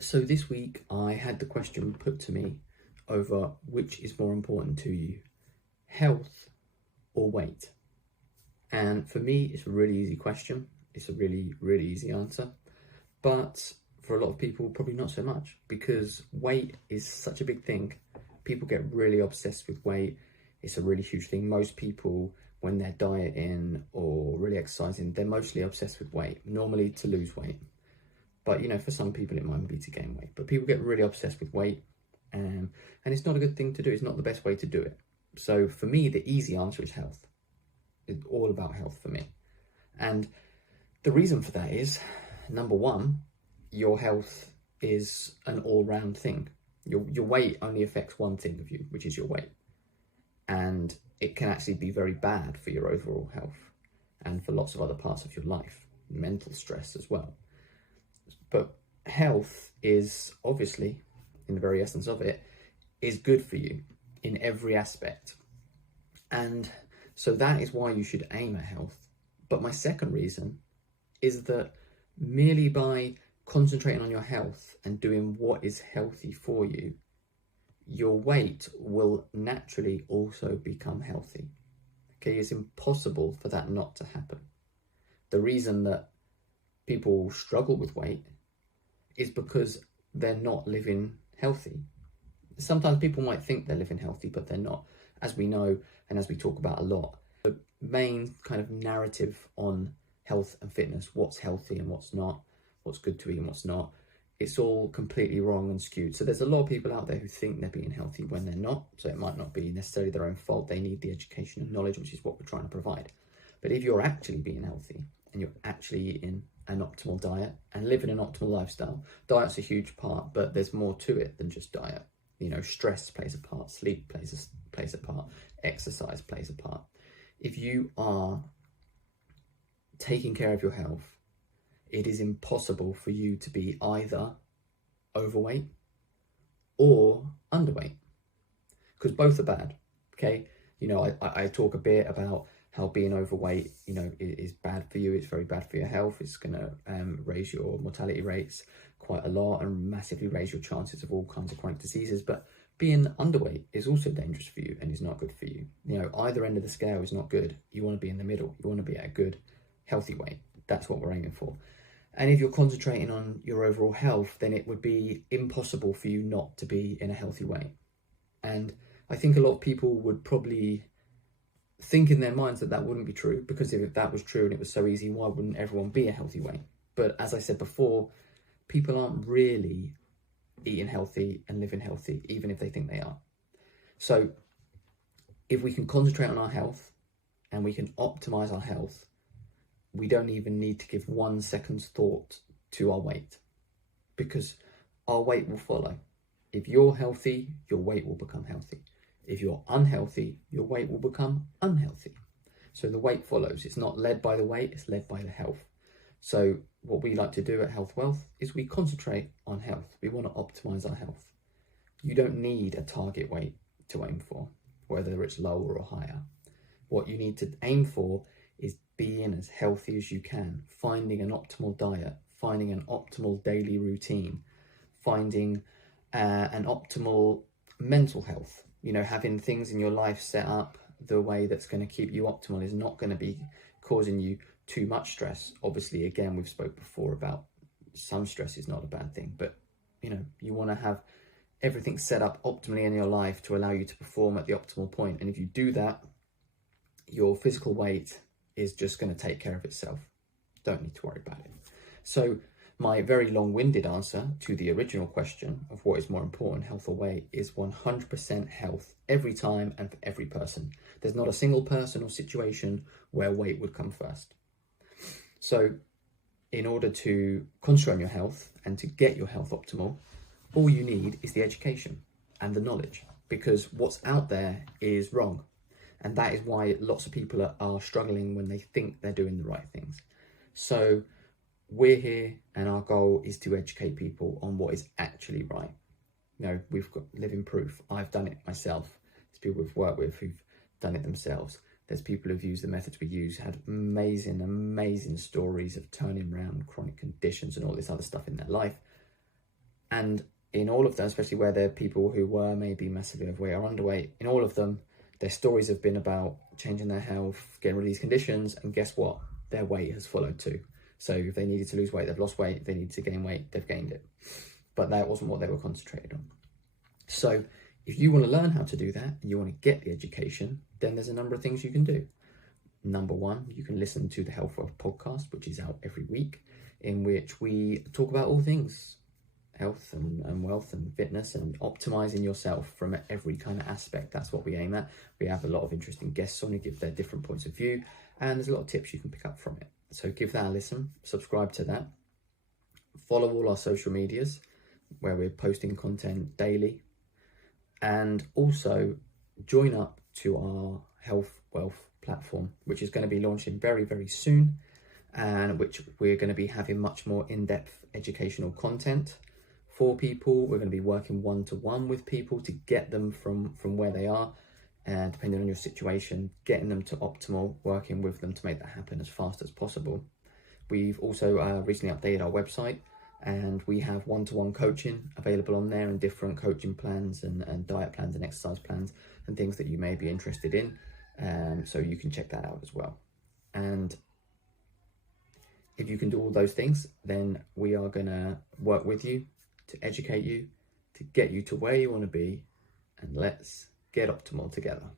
So this week I had the question put to me over which is more important to you, health or weight? And for me, it's a really easy question. It's a really, really easy answer. But for a lot of people, probably not so much, because weight is such a big thing. People get really obsessed with weight. It's a really huge thing. Most people, when they're dieting or really exercising, they're mostly obsessed with weight, normally to lose weight. But, for some people, it might be to gain weight. But people get really obsessed with weight, and it's not a good thing to do. It's not the best way to do it. So for me, the easy answer is health. It's all about health for me. And the reason for that is, number one, your health is an all-round thing. Your weight only affects one thing of you, which is your weight. And it can actually be very bad for your overall health and for lots of other parts of your life, mental stress as well. But health is obviously, in the very essence of it, is good for you in every aspect. And so that is why you should aim at health. But my second reason is that merely by concentrating on your health and doing what is healthy for you, your weight will naturally also become healthy. Okay, it's impossible for that not to happen. The reason that people struggle with weight is because they're not living healthy. Sometimes people might think they're living healthy, but they're not. As we know, and as we talk about a lot, the main kind of narrative on health and fitness, what's healthy and what's not, what's good to eat and what's not, it's all completely wrong and skewed. So there's a lot of people out there who think they're being healthy when they're not. So it might not be necessarily their own fault. They need the education and knowledge, which is what we're trying to provide. But if you're actually being healthy and you're actually eating an optimal diet and living an optimal lifestyle, diet's a huge part, but there's more to it than just diet. Stress plays a part, sleep plays a part, exercise plays a part. If you are taking care of your health, it is impossible for you to be either overweight or underweight, because both are bad. Okay, I talk a bit about how being overweight, is bad for you. It's very bad for your health. It's going to raise your mortality rates quite a lot and massively raise your chances of all kinds of chronic diseases. But being underweight is also dangerous for you and is not good for you. Either end of the scale is not good. You want to be in the middle. You want to be at a good, healthy weight. That's what we're aiming for. And if you're concentrating on your overall health, then it would be impossible for you not to be in a healthy way. And I think a lot of people would probably think in their minds that wouldn't be true, because if that was true and it was so easy, why wouldn't everyone be a healthy way? But as I said before, people aren't really eating healthy and living healthy, even if they think they are. So if we can concentrate on our health and we can optimize our health, we don't even need to give 1 second's thought to our weight, because our weight will follow. If you're healthy, your weight will become healthy. If you're unhealthy, your weight will become unhealthy. So the weight follows. It's not led by the weight, it's led by the health. So what we like to do at Health Wealth is we concentrate on health. We want to optimize our health. You don't need a target weight to aim for, whether it's lower or higher. What you need to aim for is being as healthy as you can, finding an optimal diet, finding an optimal daily routine, finding an optimal mental health. Having things in your life set up the way that's going to keep you optimal is not going to be causing you too much stress. Obviously, again, we've spoke before about some stress is not a bad thing, but you want to have everything set up optimally in your life to allow you to perform at the optimal point. And if you do that, your physical weight is just going to take care of itself. Don't need to worry about it. So my very long-winded answer to the original question of what is more important, health or weight, is 100% health every time and for every person. There's not a single person or situation where weight would come first. So in order to concentrate on your health and to get your health optimal, all you need is the education and the knowledge, because what's out there is wrong. And that is why lots of people are struggling when they think they're doing the right things. So we're here and our goal is to educate people on what is actually right. We've got living proof. I've done it myself. There's people we've worked with who've done it themselves. There's people who've used the methods we use, had amazing stories of turning around chronic conditions and all this other stuff in their life. And in all of them, especially where they're people who were maybe massively overweight or underweight, in all of them, their stories have been about changing their health, getting rid of these conditions, and guess what? Their weight has followed too. So if they needed to lose weight, they've lost weight. If they needed to gain weight, they've gained it. But that wasn't what they were concentrated on. So if you want to learn how to do that, and you want to get the education, then there's a number of things you can do. Number one, you can listen to the Health Wealth podcast, which is out every week, in which we talk about all things health and wealth and fitness and optimizing yourself from every kind of aspect. That's what we aim at. We have a lot of interesting guests on who give their different points of view, and there's a lot of tips you can pick up from it. So give that a listen, subscribe to that, follow all our social medias where we're posting content daily, and also join up to our Health Wealth platform, which is going to be launching very, very soon, and which we're going to be having much more in-depth educational content for people. We're going to be working one-to-one with people to get them from where they are, and depending on your situation, getting them to optimal, working with them to make that happen as fast as possible. We've also recently updated our website, and we have one-to-one coaching available on there, and different coaching plans and diet plans and exercise plans and things that you may be interested in. So you can check that out as well. And if you can do all those things, then we are going to work with you to educate you, to get you to where you want to be, and let's get optimal together.